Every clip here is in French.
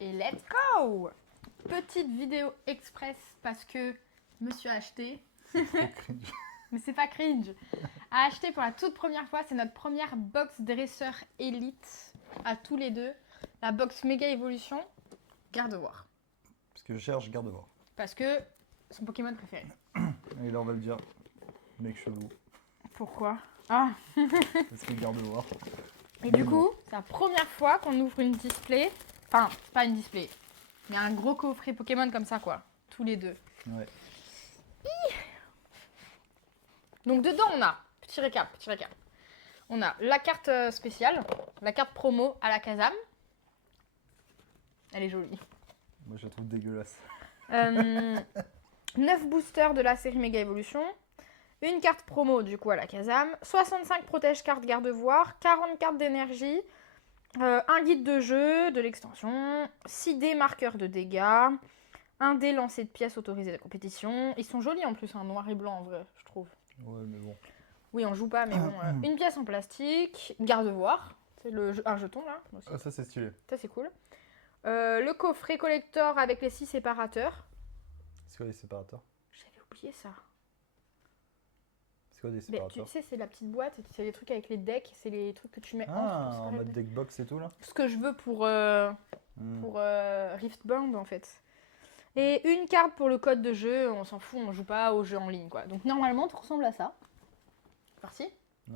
Et let's go! Petite vidéo express parce que monsieur a acheté. Mais c'est pas cringe. A acheté pour la toute première fois, c'est notre première box dresseur élite à tous les deux. La box méga évolution. Gardevoir. Parce que je cherche Gardevoir. Parce que son Pokémon préféré. Et là on va le dire, mec chelou. Pourquoi? Ah! Parce que Gardevoir. Et du coup, c'est la première fois qu'on ouvre une display. Enfin, pas une display. Mais un gros coffret Pokémon comme ça, quoi. Tous les deux. Ouais. Donc dedans, on a, petit récap. On a la carte spéciale, la carte promo à la Kazam. Elle est jolie. Moi je la trouve dégueulasse. 9 boosters de la série Mega Evolution. Une carte promo du coup à la Kazam. 65 protège cartes Gardevoir. 40 cartes d'énergie. Un guide de jeu de l'extension. 6 dés marqueurs de dégâts. Un dé lancé de pièces autorisées de la compétition. Ils sont jolis en plus, hein, noir et blanc en vrai, je trouve. Ouais mais bon. Oui, on joue pas, mais bon. Une pièce en plastique. Gardevoir. C'est un jeton là. Aussi. Ah ça c'est stylé. Ça c'est cool. Le coffret collector avec les 6 séparateurs. C'est quoi des séparateurs? J'avais oublié ça. C'est quoi des Mais séparateurs? tu sais, c'est la petite boîte, c'est les trucs avec les decks, c'est les trucs que tu mets Ah, entre. en mode deckbox et tout là? Ce que je veux pour Riftbound en fait. Et une carte pour le code de jeu, on s'en fout, on joue pas au jeu en ligne quoi. Donc normalement, tu ressembles à ça. C'est parti. Ouais.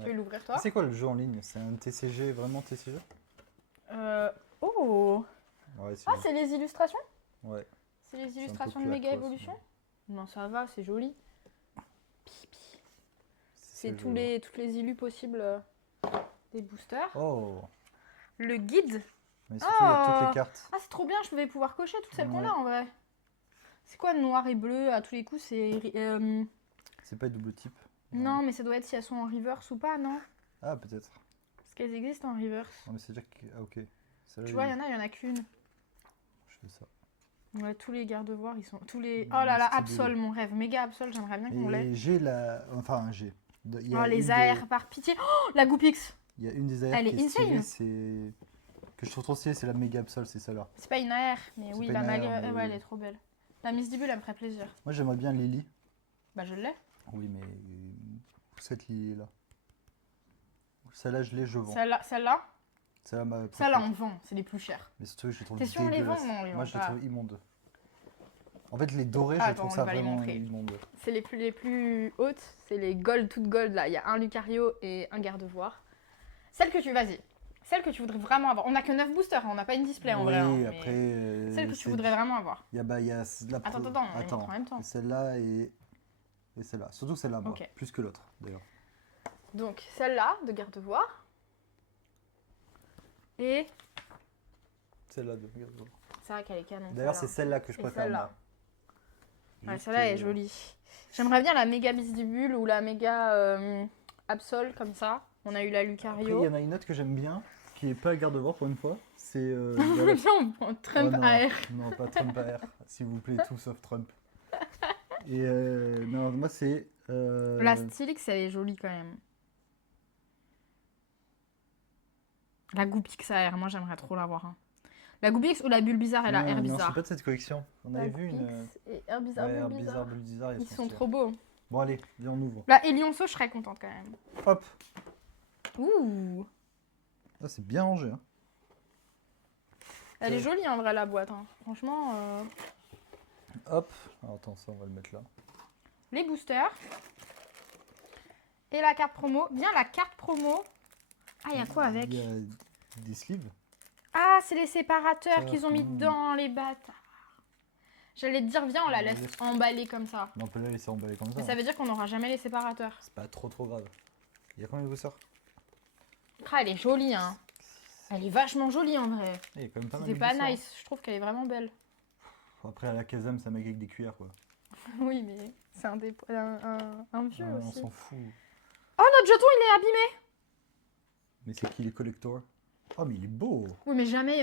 Tu veux l'ouvrir toi? C'est quoi le jeu en ligne? C'est un TCG, vraiment TCG? Oh! Ouais, c'est Ah, c'est les illustrations? Ouais. C'est les un illustrations peu de plus Mega atroce, Evolution? Non, ça va, c'est joli. C'est le toutes les illus possibles des boosters. Oh! Le guide. Mais surtout il y a toutes Oh. les cartes. Ah, c'est trop bien, je vais pouvoir cocher toutes celles qu'on Ouais. a en vrai. C'est quoi noir et bleu à tous les coups? C'est. C'est pas double type? Non, mais ça doit être si elles sont en reverse ou pas, non? Ah peut-être. Parce qu'elles existent en reverse. Non mais c'est déjà que... Ah ok. Celle-là, Tu vois, il y en a qu'une. Je fais ça. Ouais, tous les gardevoirs, ils sont. Tous les. Oh là là, Absol, mon rêve. Méga Absol, j'aimerais bien qu'on l'ait. Et j'ai la... Enfin j'ai. Il y a Oh, les une AR, par pitié. Oh, la Goupix. Il y a une des AR Elle qui est est stylée, insane. c'est... Que je trouve trop stylée, c'est la Mega Absol, c'est celle-là. C'est pas une AR, mais C'est oui, pas la une AR, malgré. mais Ouais, oui. elle est trop belle. La Miss Dibule, elle me ferait plaisir. Moi j'aimerais bien Lily. Bah, je l'ai. Oui mais... Cette Lily là. Celle-là je l'ai, je vends. Celle-là, Celle-là ma celle-là, préférée. on vend. C'est les plus chères. Mais surtout je les trouve T'es sûr on les vend? dégueulasses. Non, on les Moi vend je les pas. trouve immondes. En fait les dorés, Ah, je attends, trouve on ça va les vraiment montrer. immonde. C'est les plus hautes, c'est les gold, toutes gold là. Il y a un Lucario et un Gardevoir. Celle que tu voudrais vraiment avoir. On a que 9 boosters, hein, on n'a pas une display en vrai. hein, Oui, mais après... Celle que tu voudrais vraiment avoir. Il y a la... Attends, on les montre en même temps. Celle-là et celle-là. Surtout celle-là, moi. Ok. Plus que l'autre, d'ailleurs. Donc celle-là de Gardevoir. Et Celle-là de Gardevoir. c'est vrai qu'elle est canon. D'ailleurs, c'est celle-là que je Et préfère, celle-là. moi. Ouais, Juste, celle-là est jolie. J'aimerais bien la méga Bisdibule ou la méga Absol comme ça. On a eu la Après, il Lucario. y en a une autre que j'aime bien, qui est pas Gardevoir pour une fois. C'est... Viens, on prend Trump Oh, non. AR. Non, pas Trump AR. S'il vous plaît, tout sauf Trump. Et non, moi c'est... La Stylix, elle est jolie quand même. La Goupix AR, moi j'aimerais trop l'avoir. Hein. La Goupix ou la Bulbizarre et la non, Air non, Bizarre. c'est pas de cette collection. On avait vu une... Goupix et Air Bizarre, Ouais, Bulbizarre. Bizarre, Ils sont trop beaux. Bon, allez, viens, on ouvre. La Elionceau, je serais contente quand même. Hop. Ouh. Là, c'est bien rangé. Hein. Elle est jolie en vrai la boîte. Hein. Franchement. Hop. Alors, attends, ça, on va le mettre là. Les boosters. Et la carte promo. Bien la carte promo. Ah, il y a quoi avec? Il y a des sleeves. Ah, c'est les séparateurs Ça, qu'ils ont mis dedans, les bâtards. J'allais te dire, viens, on la laisse emballer comme ça. Non, on peut la laisser emballer comme ça. Mais ça veut dire qu'on n'aura jamais les séparateurs. C'est pas trop grave. Il y a combien de boosters? Ah, elle est jolie, hein. Elle est vachement jolie en vrai. Il y a quand même pas mal C'est de pas boosters. nice, je trouve qu'elle est vraiment belle. Après, à la Kazam, c'est un mec avec des cuillères, quoi. Oui, mais c'est un vieux On aussi. s'en fout. Oh, notre jeton, il est abîmé. Mais c'est qui les collectors? Oh, mais il est beau. Oui, mais jamais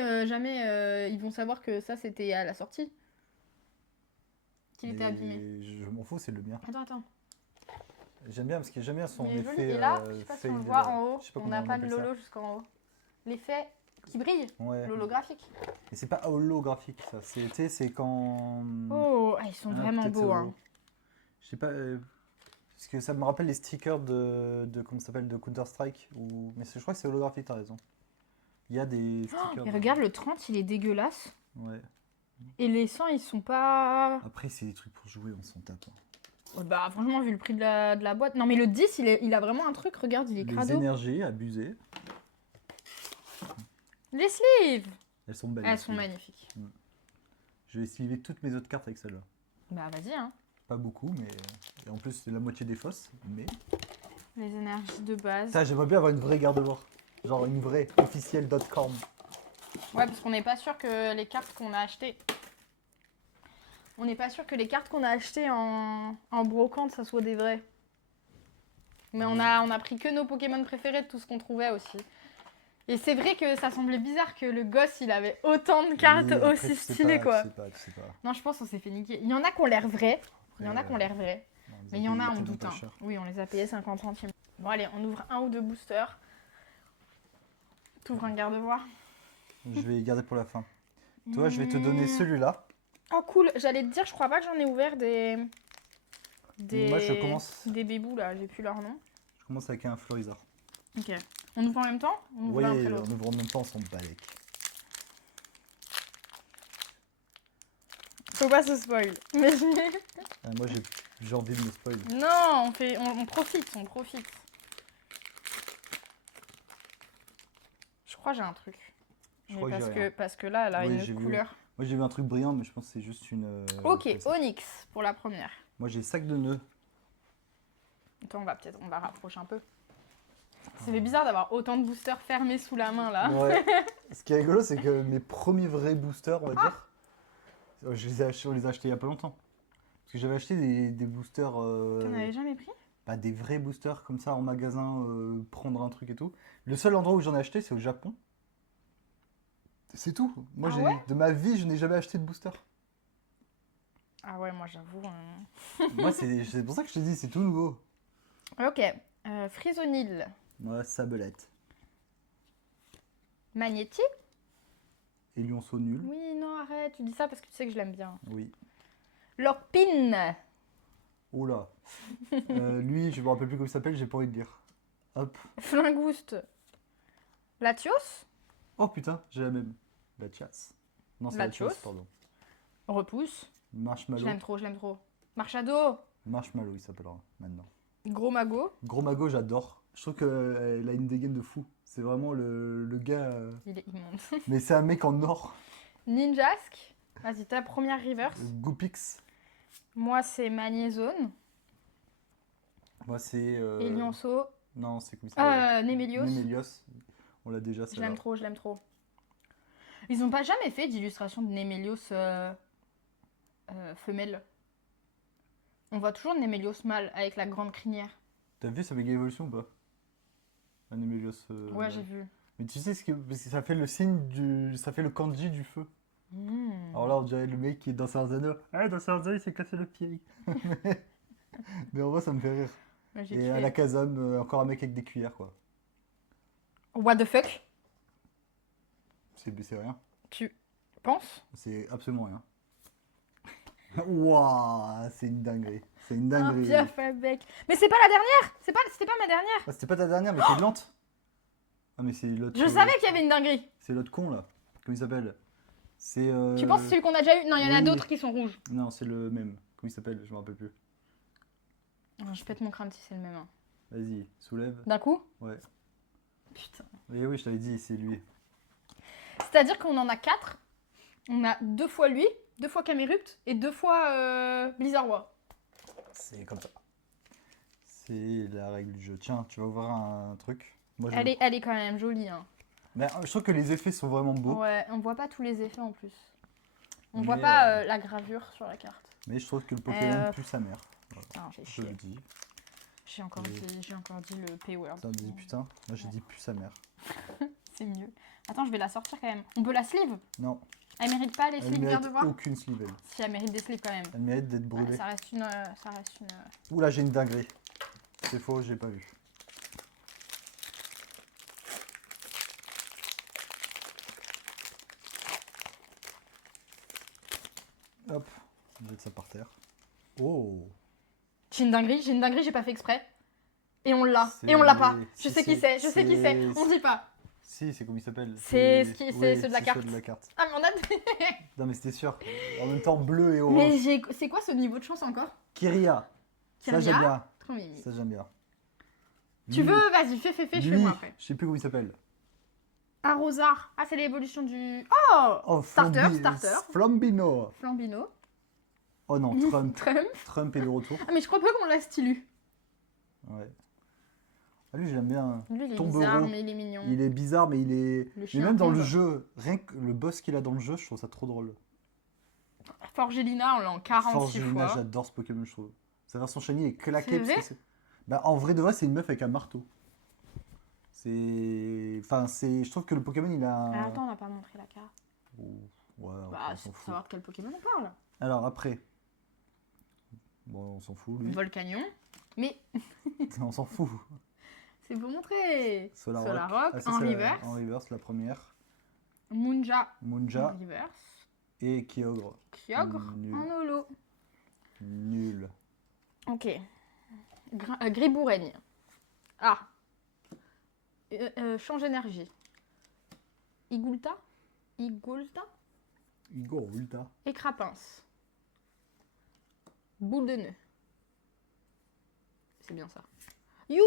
ils vont savoir que ça, c'était à la sortie. Qu'il était Mais abîmé. Je m'en fous, c'est le mien. Attends. J'aime bien parce que j'aime bien son Il est joli. effet. Et là, je sais pas si on le fade, voit en haut, je sais pas on comment n'a pas de appelle ça. Lolo jusqu'en haut. L'effet qui brille, Ouais. l'holographique. Et c'est pas holographique, ça. C'est, tu sais, c'est quand... Oh, ils sont Ah, vraiment peut-être, beaux. Hein. Je sais pas... parce que ça me rappelle les stickers comment ça s'appelle, de Counter-Strike. Mais je crois que c'est holographique, t'as raison. Il y a des stickers... Et regarde, le 30, il est dégueulasse. Ouais. Et les 100, ils sont pas... Après, c'est des trucs pour jouer, on s'en tape. Hein. Oh, bah, franchement, vu le prix de la boîte... Non, mais le 10, il a vraiment un truc. Regarde, il est Les crado. énergies, abusées. Les sleeves. Elles sont belles. Elles les sont sleeves. magnifiques. Je vais sliver toutes mes autres cartes avec celle-là. Bah, vas-y, hein. Pas beaucoup, mais... Et en plus, c'est la moitié des fausses, mais... Les énergies de base. Ça, j'aimerais bien avoir une vraie garde-voir. Genre une vraie, officielle.com. Ouais, parce qu'on n'est pas sûr que les cartes qu'on a achetées... On n'est pas sûr que les cartes qu'on a achetées en brocante, ça soit des vraies. Mais on a pris que nos Pokémon préférés de tout ce qu'on trouvait aussi. Et c'est vrai que ça semblait bizarre que le gosse, il avait autant de cartes Oui, après, aussi tu sais stylées, pas, quoi. Tu sais pas. Non, je pense qu'on s'est fait niquer. Il y en a qui ont l'air vrais. Il y en a Après, qui ont l'air vrais. on les Mais il y en a, payés on tellement doute. pas Hein. cher. Oui, on les a payés 50 centimes. Bon, allez, on ouvre un ou deux boosters. T'ouvres un garde-voir. Je vais garder pour la fin. Toi, je vais te donner celui-là. Oh, cool. J'allais te dire, je crois pas que j'en ai ouvert des... Moi, je commence. Des bébous, là. J'ai plus leur nom. Je commence avec un Florizard. Ok. On ouvre en même temps? On ouvre Oui, l'un après on l'autre. ouvre en même temps, on s'en balèque. Faut pas se spoil. Mais... Moi, j'ai envie de me spoil. non, on profite, on profite. Je crois que j'ai un truc. Je Mais crois que j'ai rien. parce que là, elle a Oui, j'ai une vu. couleur. Moi, j'ai vu un truc brillant, mais je pense que c'est juste une... Ok, comme ça. Onyx pour la première. Moi, j'ai sac de nœuds. Attends, on va rapprocher un peu. Ça fait bizarre d'avoir autant de boosters fermés sous la main là. Ouais. Ce qui est rigolo, c'est que mes premiers vrais boosters, on va dire, on les a achetés il y a pas longtemps. Parce que j'avais acheté des boosters... T'en avais jamais pris? Bah, des vrais boosters comme ça en magasin, prendre un truc et tout. Le seul endroit où j'en ai acheté, c'est au Japon. C'est tout. Moi, Ah ouais de ma vie, je n'ai jamais acheté de booster. Ah ouais, moi j'avoue. Moi, c'est pour ça que je te dis, c'est tout nouveau. Ok, Frisonil. Moi, Sabelette. Magnéti. Et Lionceau nul. Oui, non, arrête, tu dis ça parce que tu sais que je l'aime bien. Oui. Lorpin. Oh là. Lui, je me rappelle plus comment il s'appelle, j'ai pas envie de dire. Hop. Flingouste. Latios. Oh putain, j'ai la même. La chasse. Non, c'est la Latios. chasse, pardon. Repousse. Je Marshmallow. l'aime trop, je l'aime trop. Marchado. Marshmallow, il s'appellera maintenant. Gros Mago. Gros Mago, j'adore. Je trouve qu'elle a une dégaine de fou. C'est vraiment le gars. Il est immonde. Mais c'est un mec en or. Ninjask. Vas-y, ta première reverse. Goopix. Moi, c'est Magnézone. Moi, c'est. Et Lionceau. Non, c'est comme ça. Némélios. Némélios. On l'a déjà, Je celle-là. l'aime trop, je l'aime trop. Ils ont pas jamais fait d'illustration de Némélios femelle. On voit toujours Némélios mâle avec la grande crinière. T'as vu sa méga évolution ou pas? Un Némélios. Ouais, j'ai vu. Mais tu sais parce que ça fait le signe du. Ça fait le kanji du feu. Alors là, on dirait le mec qui est dans Sarzano. Ah, dans Sarzano, il s'est cassé le pied. Mais en vrai, ça me fait rire. J'ai Et kiffé. à la Kazam, encore un mec avec des cuillères, quoi. What the fuck? C'est rien. Tu penses? C'est absolument rien. Waouh, c'est une dinguerie. C'est une Un dinguerie. piaf à bec. Mais c'est pas la dernière! C'était pas ma dernière! Ah, c'était pas ta dernière, mais t'es lente. Ah, mais c'est l'autre. Je savais qu'il y avait une dinguerie! C'est l'autre con, là. Comment il s'appelle? C'est. Tu penses que c'est celui qu'on a déjà eu? Non, il y en a oui. d'autres qui sont rouges. Non, c'est le même. Comment il s'appelle? Je me rappelle plus. Oh, je pète mon crâne si c'est le même. Hein. Vas-y, soulève. D'un coup? Ouais. Putain. Oui, oui, je t'avais dit, c'est lui. C'est-à-dire qu'on en a 4. On a 2 fois lui, 2 fois Camerupt et 2 fois Blizzardwa. C'est comme ça. C'est la règle du jeu. Tiens, tu vas voir un truc. Moi, Elle est quand même jolie. Hein. Mais, je trouve que les effets sont vraiment beaux. Ouais, on voit pas tous les effets en plus. On Mais, voit pas la gravure sur la carte. Mais je trouve que le Pokémon pue sa mère. Voilà. Ah, j'ai Je chier. le dis. J'ai encore dit le P-word. Ça me dit putain. Moi, j'ai dit pue sa mère. C'est mieux. Attends, je vais la sortir quand même. On peut la sleeve? Non, Elle mérite pas les elle sleeves mérite de voir? aucune sleeve. Elle. Si, elle mérite des sleeves quand même. Elle mérite d'être Ouais, brûlée. ça reste une... ça reste une... Oula, j'ai une dinguerie. C'est faux, j'ai pas vu. Hop, on jette ça par terre. Oh. J'ai une dinguerie, j'ai pas fait exprès. Et on l'a. C'est- Et on l'a pas. Je si, sais qui c'est, je sais qui c'est. c'est- On dit pas. Si, c'est comme il s'appelle. C'est Oui, ceux de la c'est carte. ceux de la carte. Ah, mais on a. Non, mais c'était sûr. En même temps, bleu et orange. Mais c'est quoi ce niveau de chance encore? Kyria. Ça, j'aime bien. Trop mimi. Ça, j'aime bien. Tu Lui- veux? Vas-y, fais, je fais lui, moi après. je sais plus comment il s'appelle. Arrosard. Ah, c'est l'évolution du. Oh! Oh, Starter, Flambi- starter. Flambino. Flambino. Oh non, Trump. Trump. Trump est de retour. Ah, mais je crois pas qu'on l'a stylu. Ouais. Ah, lui, j'aime bien. Lui, il est Tombereau. bizarre, mais il est mignon. Il est bizarre, mais il est. Le Mais chien même dans tombe. le jeu, rien que le boss qu'il a dans le jeu, je trouve ça trop drôle. Forgelina, on l'a en 46 Forgelina, fois. j'adore ce Pokémon, je trouve. Sa version shiny est claquée. C'est parce que vrai c'est- Bah, en vrai de vrai, c'est une meuf avec un marteau. C'est. Enfin, c'est. Je trouve que le Pokémon, il a. Ah, attends, on n'a pas montré la carte. Oh, ouais, Bah, on c'est s'en pour fout. savoir de quel Pokémon on parle. Alors, après. Bon, on s'en fout, lui. Volcanion. Mais On s'en fout. c'est pour montrer. Solaro. Solaro, Ah, ça, en c'est reverse. En reverse, la première. Munja, Munja en reverse. et Kyogre. Kyogre, Nul. en holo. Nul. Ok. Griboureigne. Ah. Change énergie. Igulta. Igor Ulta. Et Crapince. Boule de nœud. C'est bien ça. You.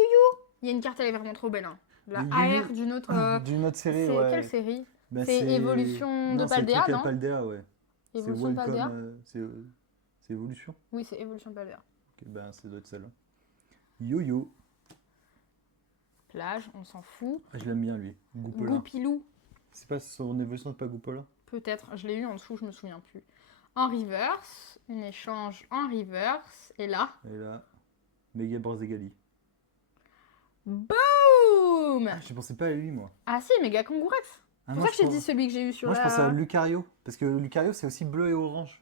Il y a une carte, elle est vraiment trop belle. Hein. La Le AR Yu-Yu. d'une autre. D'une autre série, C'est ouais. quelle série? Bah, c'est Évolution de Non, c'est Paldea, le truc à non Paldea, ouais. C'est Évolution de Paldea. C'est Évolution. Oui, c'est Évolution de Paldea. Ok, ben, ça doit être celle-là. Yo-Yo. Plage, on s'en fout. Ah, je l'aime bien, lui. Goupola. Goupilou, C'est pas son évolution, c'est pas Goupola? peut-être. Je l'ai eu en dessous, je me souviens plus. En reverse, un échange en reverse. Et là, Et là, Mega Borzegali. boum. Ah, je pensais pas à lui, moi. Ah si, méga Kangourex. Ah, C'est non, pour ça que je j'ai dit pense- celui que j'ai eu sur Moi, la... je pensais à Lucario. Parce que Lucario, c'est aussi bleu et orange.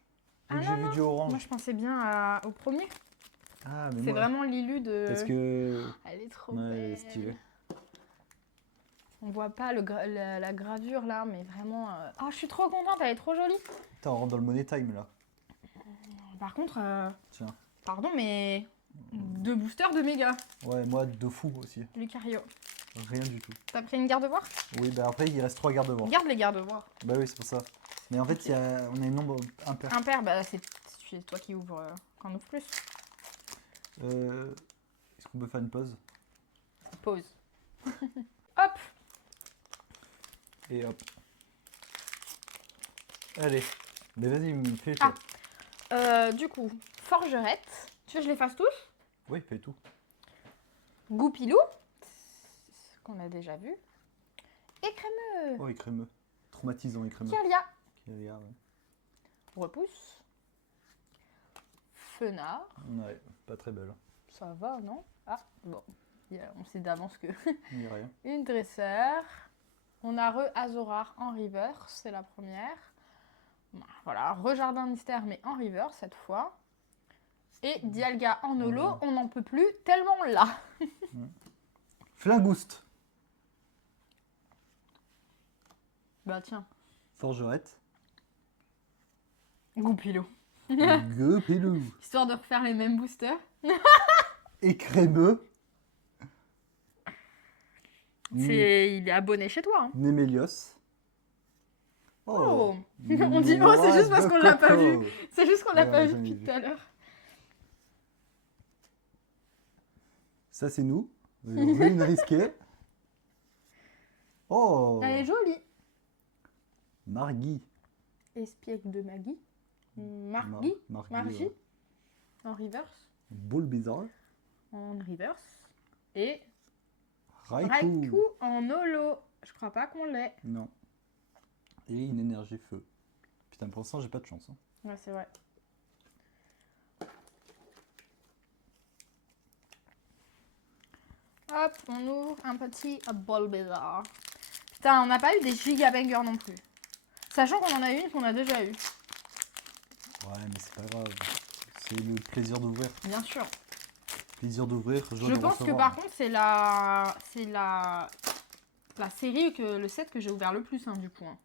Ah, Donc, non, j'ai vu du orange. Moi, je pensais bien au premier. Ah, mais C'est moi... vraiment Lilu de... Parce que... Elle est trop Ouais, elle belle. est stylée. On voit pas la gravure là, mais vraiment... Oh, je suis trop contente, elle est trop jolie. Putain, on rentre dans le Money Time, là. Par contre, Tiens. pardon, mais... 2 boosters de méga. Ouais, moi, de fou aussi. Lucario. Rien du tout. T'as pris une garde-voir? Oui, bah après, il reste 3 gardes-voir. Garde les garde-voir. Bah oui, c'est pour ça. Mais en fait, Ok. on a un nombre impair. Impair, bah c'est toi qui ouvre, qu'on ouvre plus. Est-ce qu'on peut faire une pause? Pause. Hop. Et hop. Allez. Mais vas-y, fais Ah. Du coup, forgerette. Tu veux que je les fasse tous? Oui, fais tout. Goupilou. Ce qu'on a déjà vu. Et crémeux. Oh, écrémeux. Traumatisant, écrémeux. Kirlia. Kyria, ouais. Repousse. Fenard. Ouais, pas très belle. Ça va, non? Ah, bon. On sait d'avance que... Il n'y a rien. Une dresseur. On a Azorar en reverse, c'est la première. Voilà, Jardin Mystère, mais en reverse cette fois. Et Dialga en holo, Ouais. on n'en peut plus tellement on l'a. Flingouste. Bah tiens, Forgerette. Goupilou. Guepilou. Histoire de refaire les mêmes boosters. Écrémeux. Il est abonné chez toi. Hein. Némélios. Oh. On dit oh, c'est juste parce qu'on l'a pas vu. C'est juste qu'on l'a Ouais, pas on l'a vu jamais depuis vu. tout à l'heure. Ça, c'est nous. Ruine risquée. Oh. Elle est jolie. Margui. Espiègle de Maggie. Margui. Margie. ouais. En reverse. Boule bizarre. En reverse. Et Raikou. Raikou en holo. Je crois pas qu'on l'ait. Non. Et une énergie feu. Putain, pour l'instant, j'ai pas de chance. Hein. Ouais, c'est vrai. Hop, on ouvre un petit bol bizarre. Putain, on n'a pas eu des giga bangers non plus. Sachant qu'on en a une qu'on a déjà eu. Ouais, mais c'est pas grave. C'est le plaisir d'ouvrir. Bien sûr. Plaisir d'ouvrir, joie Je de pense que recevoir. par contre, c'est la série, le set que j'ai ouvert le plus, hein, du coup. Hein,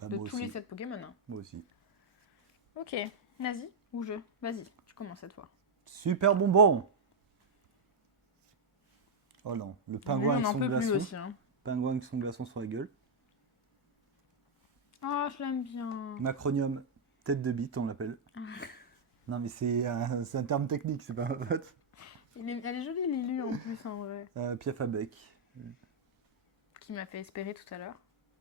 Bah, de moi tous aussi. les sets Pokémon. Hein. Moi aussi. Ok, vas-y, ou je. Vas-y, tu commences cette fois. Super bonbon. Oh non, le Lui, pingouin on avec n'en son peut plus glaçon. aussi. Hein. Pingouin avec son glaçon sur la gueule. Oh, je l'aime bien. Macronium, tête de bite, on l'appelle. Non, mais c'est un terme technique, c'est pas un fait. Elle est jolie, Lilu, en plus, en vrai. Piaf à bec. Qui m'a fait espérer tout à l'heure.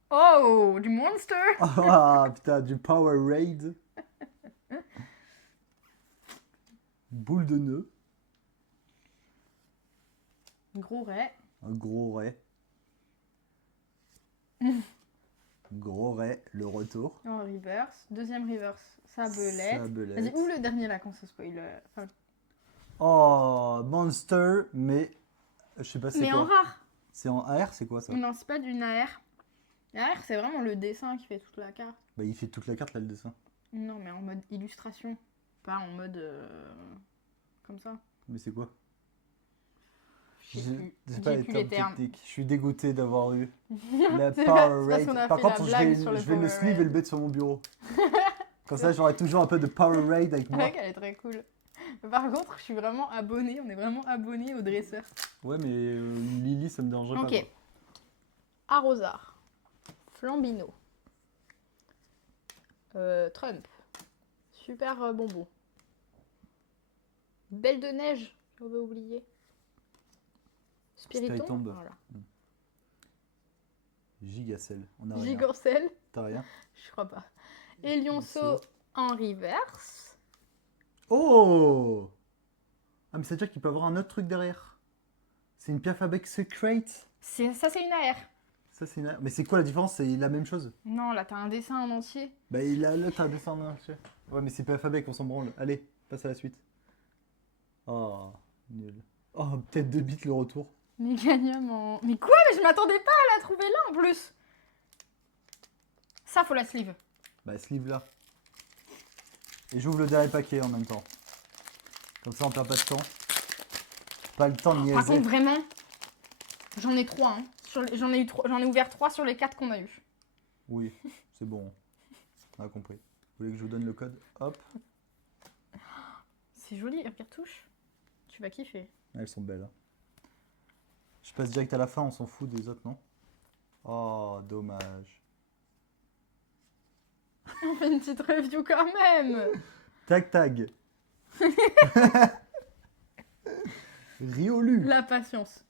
Oh, du monster. Ah putain, du Powerade. Boule de nœud. Gros ray. Un gros ray. Gros ray, le retour. En reverse. Deuxième reverse. Sabelette. Sabelette. Vas-y, ou le dernier là, qu'on se spoil. Enfin, Oh, Monster, mais je sais pas c'est mais quoi. en rare. C'est en AR, c'est quoi ça? Non, c'est pas d'une AR. L'AR, c'est vraiment le dessin qui fait toute la carte. Bah il fait toute la carte là le dessin. Non, mais en mode illustration. Pas en mode... comme ça. Mais c'est quoi? Je sais plus. J'ai J'ai pas les plus les termes termes. techniques. Je suis dégoûté d'avoir eu la C'est parce qu'on Powerade. a Par fait la contre, blague sur le je vais le sleeve et Powerade. le mettre sur mon bureau. Comme ça, j'aurai toujours un peu de Powerade avec C'est moi. vrai qu'elle est très cool. Mais par contre, je suis vraiment abonnée. On est vraiment abonnés au dresseur. Ouais, mais Lily, ça me dérangerait pas. Ok. quoi. Arrosard. Flambino. Trump. Super bonbon. Belle de neige. J'avais oublié. Spiritombe. Spiritombe. Voilà. Gigacel. On a rien. Gigancel. T'as rien? Je crois pas. Et Lionceau en reverse. Oh! Ah, mais ça veut dire qu'il peut avoir un autre truc derrière. C'est une Piaf avec Secret. Ça, c'est une AR. Ça, c'est une... Mais c'est quoi la différence? C'est la même chose? Non, là, t'as un dessin en entier. Bah, il a l'autre à descendre. Ouais, mais c'est Piaf avec, on s'en branle. Allez, passe à la suite. Oh, nul. Oh, tête de bite, le retour. Méganium en... Mais quoi? Mais je m'attendais pas à la trouver là, en plus. Ça, faut la sleeve. Bah, sleeve là. Et j'ouvre le dernier paquet en même temps. Comme ça, on perd pas de temps. Pas le temps de Par niaiser. contre, vraiment, j'en ai 3. Hein. J'en ai ouvert 3 sur les 4 qu'on a eu. Oui, c'est bon. On a compris. Vous voulez que je vous donne le code? Hop. C'est joli, regarde touche. Tu vas kiffer. Elles sont belles. hein. Je passe direct à la fin, on s'en fout des autres, non? Oh, dommage. On fait une petite review quand même. Tag tag. Riolu. La patience.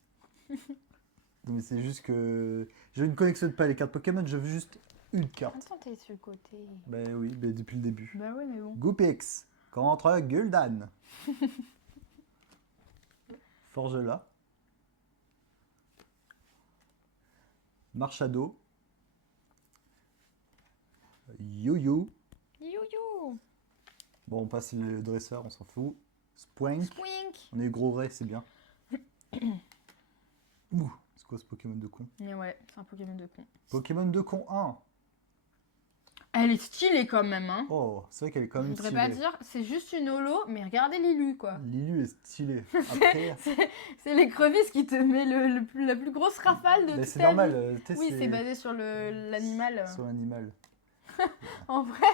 Mais c'est juste que je ne collectionne pas les cartes Pokémon, je veux juste une carte. Attends, t'es sur le côté. Ben oui, ben depuis le début. Bah oui, mais bon. Goopix contre Gul'dan. Forge-là. Marshado. Yo-Yo. You. Bon, on passe le dresseur, on s'en fout. Spoink. Twink. On a eu gros Ray, c'est bien. Ouh, c'est quoi ce Pokémon de con? Mais ouais, c'est un Pokémon de con. Pokémon de con 1. Elle est stylée quand même, hein. Oh, c'est vrai qu'elle est quand Je même voudrais stylée. pas dire, c'est juste une holo, mais regardez Lilu, quoi. Lilu est stylée. Après, C'est l'écrevisse qui te met la plus grosse rafale de mais toute c'est ta normal. vie. Tu sais, Oui, c'est basé sur l'animal. Sur l'animal. En vrai.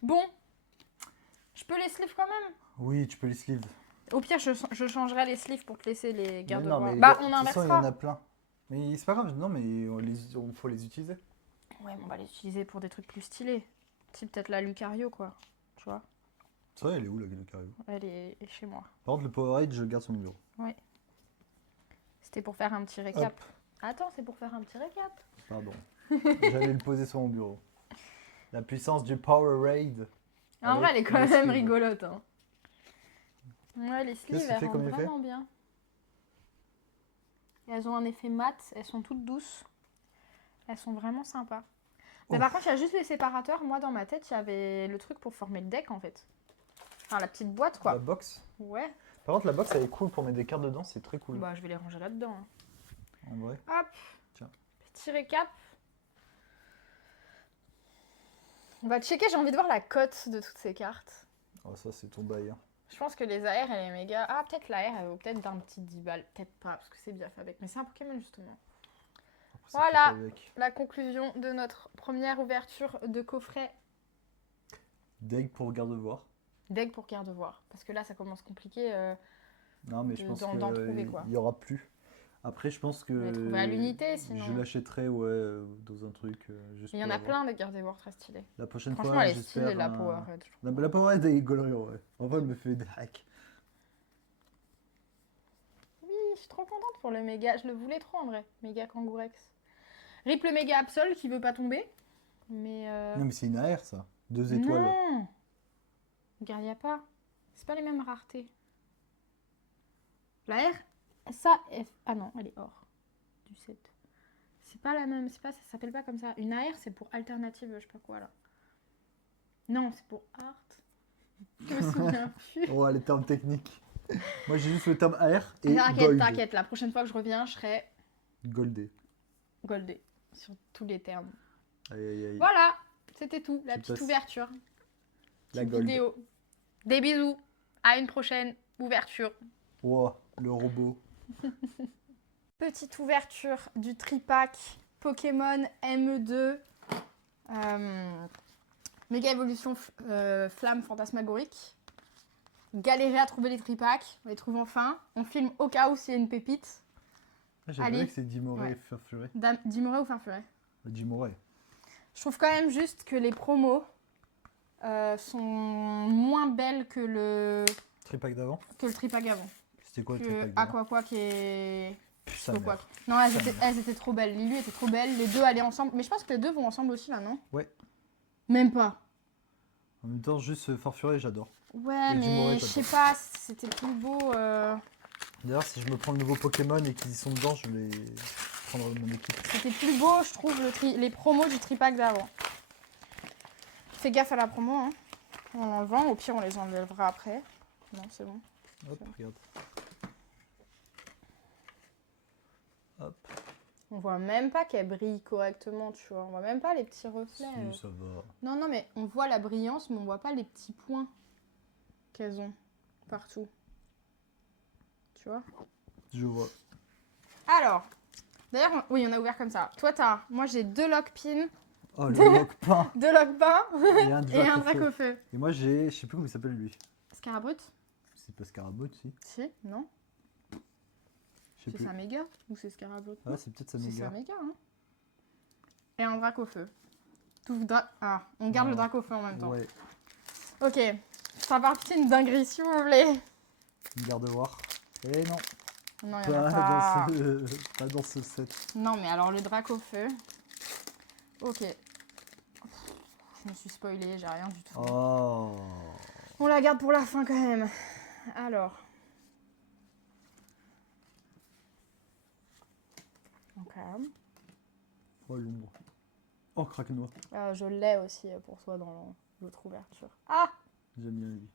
Bon. Je peux les sleeves quand même. Oui, tu peux les sleeves. Au pire, je changerai les sleeves pour te laisser les Mais gardes non, voix. mais Bah, de on toute façon, il y en inversera. a plein. Mais c'est pas grave, non, mais on faut les utiliser. Ouais, mais on va les utiliser pour des trucs plus stylés. Type peut-être la Lucario, quoi. Tu vois. C'est vrai, elle est où la Lucario? Elle est chez moi. Par contre, le Powerade, je le garde sur mon bureau. C'était pour faire un petit récap. Hop, Attends, c'est pour faire un petit récap. pardon. J'allais le poser sur mon bureau. La puissance du Powerade. En Allez, vrai, elle est quand les même sleeves. rigolote. Hein. Ouais, les sleeves, Qu'est-ce que elles fait rendent comme effet vraiment bien. Et elles ont un effet mat, elles sont toutes douces. Elles sont vraiment sympas. Mais Ouf. par contre, il y a juste les séparateurs. Moi, dans ma tête, il y avait le truc pour former le deck, en fait. Enfin, la petite boîte, quoi. La box. Ouais. Par contre, la box, elle est cool pour mettre des cartes dedans, c'est très cool. Bah, je vais les ranger là-dedans. hein. En vrai. Hop. Tiens. Petit récap. On va checker, j'ai envie de voir la cote de toutes ces cartes. Oh, ça, c'est ton bail. hein. Je pense que les AR, elle est méga... Ah, peut-être l'AR, elle vaut peut-être d'un petit 10 balles. Peut-être pas, parce que c'est bien fait avec. Mais c'est un Pokémon, justement. Après, ça Voilà. fait avec. La conclusion de notre première ouverture de coffret Deg pour garde-voir. Deg pour Gardevoir. Parce que là, ça commence compliqué. Non, mais je pense d'en trouver, quoi. qu'il y aura plus. Après, je pense On va les que trouver à l'unité, sinon. je l'achèterai dans un truc. Juste Il y en pour a l'avoir. plein des Gardevoir très stylés. La prochaine Franchement, fois, elle est stylée, j'espère la Powerhead. je trouve. La Powerhead est Golarion, ouais. En vrai, elle me fait des hacks. Oui, je suis trop contente pour le méga. Je le voulais trop en vrai. Méga Kangourex. Rip le méga Absol qui veut pas tomber. Mais. Non, mais c'est une AR, ça. 2 étoiles. Non. Regarde, y a pas. C'est pas les mêmes raretés. La R, ça, ah non, elle est or. Du 7. C'est pas la même, c'est pas, ça s'appelle pas comme ça. Une AR, c'est pour alternative, je sais pas quoi là. Non, c'est pour art. Je me souviens plus. Oh, les termes techniques. Moi, j'ai juste le terme AR et T'inquiète, Gold. t'inquiète, la prochaine fois que je reviens, je serai Goldé. goldé sur tous les termes. Aïe, aïe, aïe. Voilà, c'était tout, la Tu petite passes ouverture. la Petite Gold. vidéo. Des bisous, à une prochaine ouverture. Wow, le robot. Petite ouverture du tripack Pokémon ME2 Méga Évolution Flamme Fantasmagorique. Galérer à trouver les tripacks, on les trouve enfin. On filme au cas où s'il y a une pépite. Ah, j'avais Allez. vu que c'est Dimoré Ouais. et Furfuré. Dimoré ou Farfuret. Dimoré. Je trouve quand même juste que les promos sont moins belles que le Tripack d'avant. tripack avant. C'était quoi le Que tripack d'avant? Aquaquack et... Sa mère. Aquaquack. Non, elles étaient trop belles. Lilu était trop belle. Les deux allaient ensemble. Mais je pense que les deux vont ensemble aussi là, non? Ouais. Même pas. En même temps, juste Farfuré, j'adore. Ouais, Et mais Dimoré, je pas sais pas, c'était plus beau. D'ailleurs, si je me prends le nouveau Pokémon et qu'ils y sont dedans, je vais prendre mon équipe. C'était plus beau, je trouve, les promos du tripack d'avant. Fais gaffe à la promo, hein. En l'enlevant, au pire, on les enlèvera après. Non, c'est bon. Hop, regarde. Hop. On voit même pas qu'elle brille correctement, tu vois. On voit même pas les petits reflets. Si, ça va. Non, non, mais on voit la brillance, mais on voit pas les petits points qu'elles ont partout. Tu vois? Je vois. Alors, d'ailleurs, oui, on a ouvert comme ça. Toi, t'as... Moi, j'ai 2 lockpins, Oh, le lock-pain 2 lockpins et un et un Dracofeu. Dracofeu. Et moi, j'ai... Je sais plus comment il s'appelle, lui. Scarabrut? C'est pas Scarabot, si. Si, non? Je sais C'est plus. sa méga ou c'est Scarabrut? Ah, c'est peut-être sa C'est méga. sa méga, hein. Et un Dracofeu. Ah, on garde Non. le Dracofeu en même temps. Ouais, Ok, ça partie une dinguerie, s'il vous plaît. une garde-voir. Eh non, Non, il y en a pas. pas dans ce set. Non, mais alors le Dracofeu. Ok. Je me suis spoilée, j'ai rien du tout. Oh. On la garde pour la fin quand même. Alors. Ok. Oh, l'ombre. Oh, craque-noix. Je l'ai aussi pour toi dans l'autre ouverture. Ah! J'aime bien lui.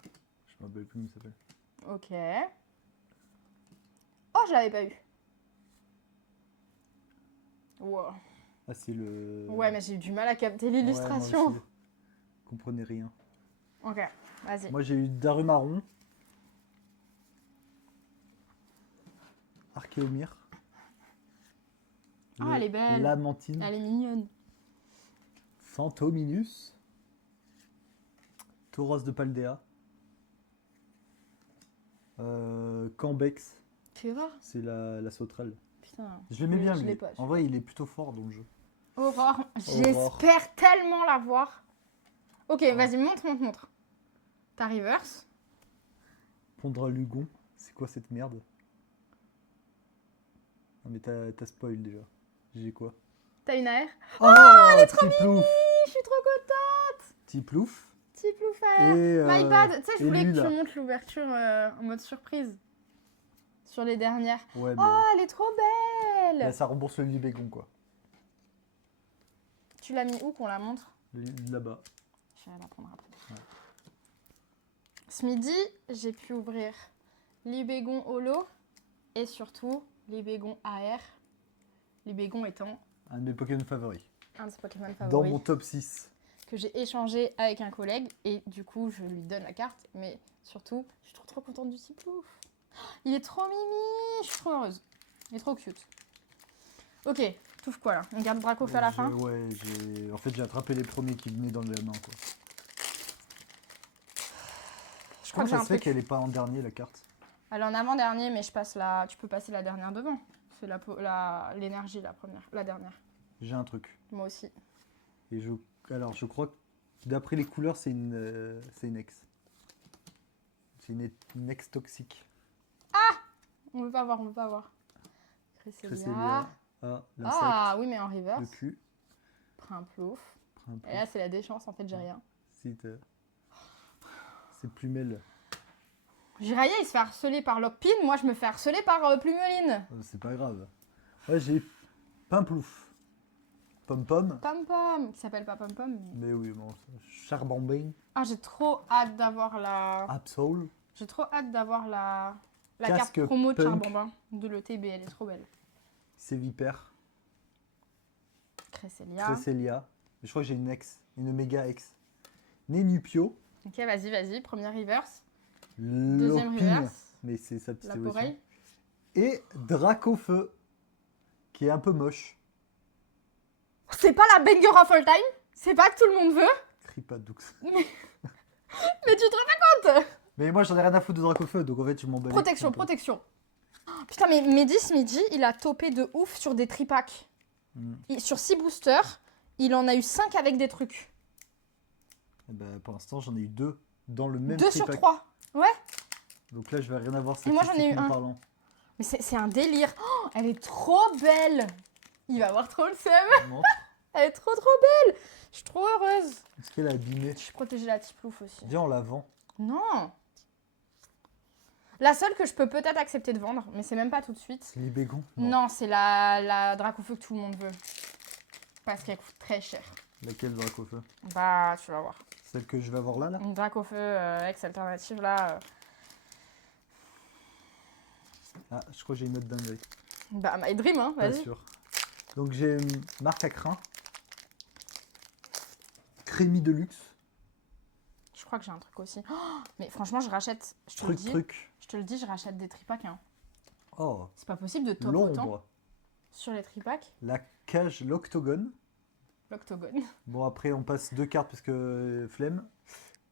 Je me rappelle plus comment il s'appelle. Ok. Oh, je l'avais pas eu. Wow. Ah, c'est le... Ouais, mais j'ai eu du mal à capter Ouais, moi l'illustration. aussi. Je comprenais rien. Ok, vas-y. Moi, j'ai eu Darumarron. Archéomir. Ah, elle est belle. Lamantine. Elle est mignonne. Fantominus. Tauros de Paldea. Cambex. Tu vois? C'est la sauterelle. Putain. Je l'aimais bien, je lui. l'ai pas, En vrai, il est plutôt fort dans le jeu. Aurore. J'espère tellement la voir. Ok, vas-y, montre. Ta reverse. Pondra Lugon. C'est quoi cette merde? Non, mais t'as spoil déjà. J'ai quoi? T'as une AR. Oh, elle est trop Oui, je suis trop contente. Petit plouf. Petit plouf AR. Et, My bad. Tu sais, je et voulais lui, que tu là. montres l'ouverture en mode surprise. Sur les dernières. Ouais, mais Oh, elle est trop belle. là, ça rembourse le libégon, quoi. Tu l'as mis où qu'on la montre? Là-bas. Je vais la prendre après. Ouais. Ce midi, j'ai pu ouvrir Libégon Holo et surtout Libégon AR. Libégon étant Un de mes Pokémon favoris. un de ses Pokémon Dans favoris mon top 6. que j'ai échangé avec un collègue et du coup je lui donne la carte. Mais surtout, je suis trop contente du petit plouf. Il est trop mimi, je suis trop heureuse. Il est trop cute. Ok, touffe quoi là? On garde Dracofeu à la fin? Ouais, en fait, j'ai attrapé les premiers qui venaient dans la main, quoi. Comment que j'ai ça un se fait truc. qu'elle est pas en dernier la carte? Elle est en avant-dernier, mais tu peux passer la dernière devant. C'est l'énergie, la première, la dernière. J'ai un truc. Moi aussi. Et alors, je crois que d'après les couleurs, c'est une ex. C'est une ex toxique. On veut pas voir, on veut pas voir. Cresselia. Cresselia. Ah, l'insecte. Ah oui, mais en Le reverse. cul. Primplouf. Prends un peu. Et là, c'est la déchance, en fait, j'ai rien. Si c'est Plumel. Jiraiya, il se fait harceler par Lockpin. Moi, je me fais harceler par Plumeline. C'est pas grave. Ouais, j'ai Pimplouf. Pom-pom. Pom Pom, qui s'appelle pas Pom Pom. Mais oui, bon. Charbambin. Ah, j'ai trop hâte d'avoir la. Absol. J'ai trop hâte d'avoir la Casque carte promo de punk. Charbambin de l'ETB. Elle est trop belle. C'est Vipère. Cresselia. Cresselia. Je crois que j'ai une méga ex. Nénupio. Ok, vas-y. Première reverse. Lopine. Deuxième reverse. Mais c'est sa petite La évolution. Poreille. Et Dracofeu. Qui est un peu moche. C'est pas la banger of all time. C'est pas que tout le monde veut. Cripadoux. Mais tu te rends compte? Mais moi j'en ai rien à foutre de Dracofeu, donc en fait je m'en bats les Protection, couilles un peu. protection. Oh, putain, mais Mehdi ce midi, il a topé de ouf sur des tripacks. Sur 6 boosters, il en a eu 5 avec des trucs. Eh ben, pour l'instant j'en ai eu 2 dans le même 2 sur tripack. 3. Ouais. Donc là je vais rien avoir Et moi, j'en ai eu statistiquement un. parlant. Mais c'est un délire. Oh, elle est trop belle. Il va avoir trop le seum. Montre. Elle est trop belle. Je suis trop heureuse. Est-ce qu'elle a abîmé? Je suis protégée la Tiplouf aussi. Viens on la vend. Non. La seule que je peux peut-être accepter de vendre, mais c'est même pas tout de suite. C'est Libégon? Non, c'est la Dracofeu que tout le monde veut. Parce qu'elle coûte très cher. Laquelle Dracofeu? Bah, tu vas voir. Celle que je vais avoir là? Une Dracofeu ex-alternative, là. Ah, je crois que j'ai une autre dinguerie. Bah, My Dream, hein, Pas vas-y. sûr. Donc j'ai marque à crin. Crémy de luxe. Je crois que j'ai un truc aussi. Oh, mais franchement, je rachète. Je te le dis. Truc. Je te le dis, je rachète des tripacks. Hein. Oh, C'est pas possible de top autant l'ombre. sur les tripacks. La cage, l'octogone. L'octogone. Bon, après, on passe 2 cartes parce que flemme.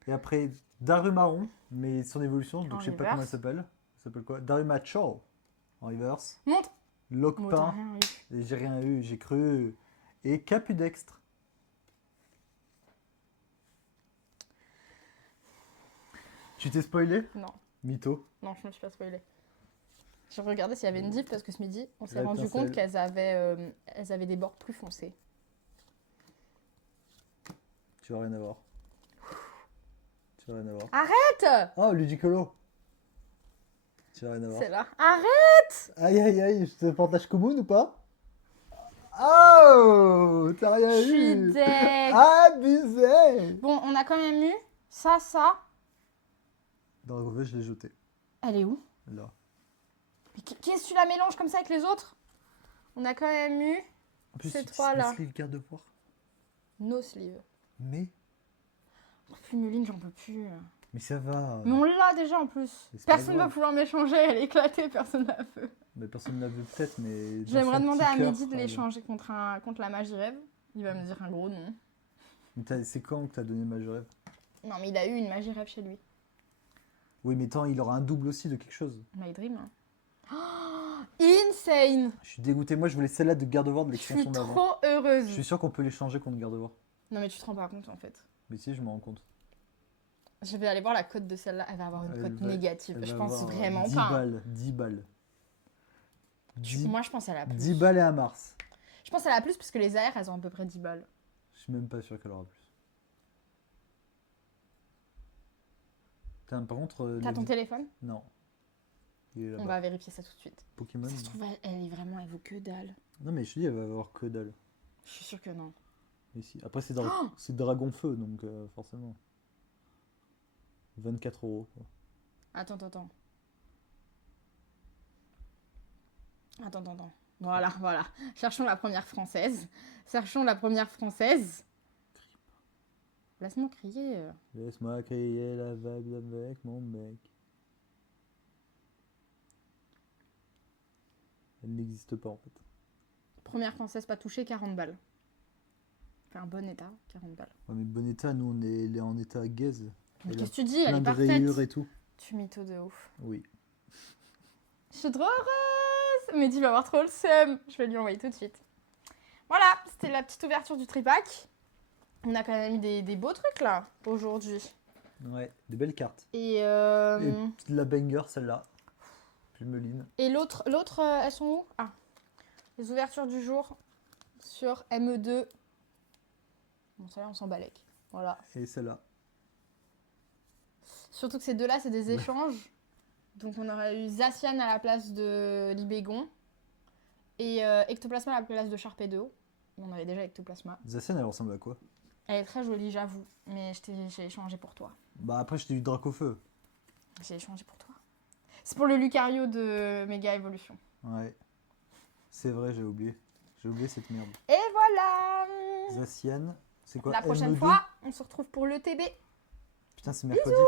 Et après, Darumaron, mais son évolution, donc En je sais pas reverse. comment elle s'appelle. Ça s'appelle quoi? Darumacho en reverse. Montre. Bon, t'as Locpin, rien eu. et j'ai rien eu, j'ai cru. Et Capudextre. Tu t'es spoilé? Non. Mytho. Non, je me suis pas spoilée. Je regardais s'il y avait une diff parce que ce midi, on s'est La rendu étincelle. compte elles avaient des bords plus foncés. Tu vas rien avoir. Tu vas rien avoir. Arrête. Oh, Ludicolo. Tu vas rien avoir. C'est là. Arrête. Aïe aïe aïe, je te porte la Shkumun ou pas? Oh, t'as rien Je suis eu. deg. Abusé. Bon, on a quand même eu ça. Dans le revêt, je l'ai jeté. Elle est où? Là. Mais qu'est-ce que tu la mélanges comme ça avec les autres? On a quand même eu En plus, ces tu trois-là. le garde de voir. No sleeve. Mais Plumeline, j'en peux plus. ça va. Mais on l'a déjà en plus. Mais c'est pas Personne va grave. pouvoir m'échanger, elle est éclatée, personne n'a feu. Mais personne ne l'a vu peut-être, mais. dans J'aimerais son demander petit à cœur, Mehdi de ça va. l'échanger contre la magie rêve. Il va me dire un gros non. Mais c'est quand que t'as donné Majorette? Non, mais il a eu une magie rêve chez lui. Oui, mais tant, il aura un double aussi de quelque chose. My Dream. Hein. Oh, insane! Je suis dégoûté. Moi, je voulais celle-là de Gardevoir de Je suis l'extension d'avant. trop heureuse. Je suis sûr qu'on peut l'échanger contre Gardevoir. Non, mais tu te rends pas compte en fait. Mais si, je me rends compte. Je vais aller voir la cote de celle-là. Elle va avoir une Elle cote va- négative. Elle Je va pense avoir vraiment 10 pas. Hein. balles. 10 balles. 10, Moi, je pense à la plus. 10 balles et un Mars. Je pense à la plus parce que les AR, elles ont à peu près 10 balles. Je suis même pas sûr qu'elle aura plus. Putain, par contre. T'as ton téléphone? Non. Il est On là-bas. va vérifier ça tout de suite. Pokémon. Ça se trouve, elle vaut que dalle. Non, mais je te dis, elle va avoir que dalle. Je suis sûre que non. Mais si. Après, c'est Dragon Feu, donc forcément. 24 €. Quoi. Attends. Voilà. Cherchons la première française. Laisse-moi crier. Laisse-moi crier la vibe avec mon mec. Elle n'existe pas en fait. Première française pas touchée, 40 balles. Fait un bon état, 40 balles. Ouais, mais bon état, nous on est en état gaze. Mais Et qu'est-ce que tu dis? Elle plein est de parfaite. rayures et tout. Tu mytho de ouf. Oui. Je suis trop heureuse. Mehdi va avoir trop le seum. Je vais lui envoyer tout de suite. Voilà, c'était la petite ouverture du tripack. On a quand même mis des beaux trucs là, aujourd'hui. Ouais, des belles cartes. Et, Et la banger, celle-là. Pulmeline. et l'autre, elles sont où? Ah, les ouvertures du jour sur ME2. Bon, celle-là, on s'en balèque. Voilà. Et celle-là. Surtout que ces deux-là, c'est des échanges. Donc, on aurait eu Zacian à la place de Libégon. Et Ectoplasma à la place de Sharpedo. On avait déjà Ectoplasma. Zacian, elle ressemble à quoi? Elle est très jolie, j'avoue. Mais j'ai échangé pour toi. Bah après, je t'ai eu Dracofeu. J'ai échangé pour toi. C'est pour le Lucario de Méga Evolution. Ouais. C'est vrai, j'ai oublié. J'ai oublié cette merde. Et voilà. Zacian, c'est quoi? La prochaine ME2? fois, on se retrouve pour le TB. Putain, c'est mercredi. Bisous.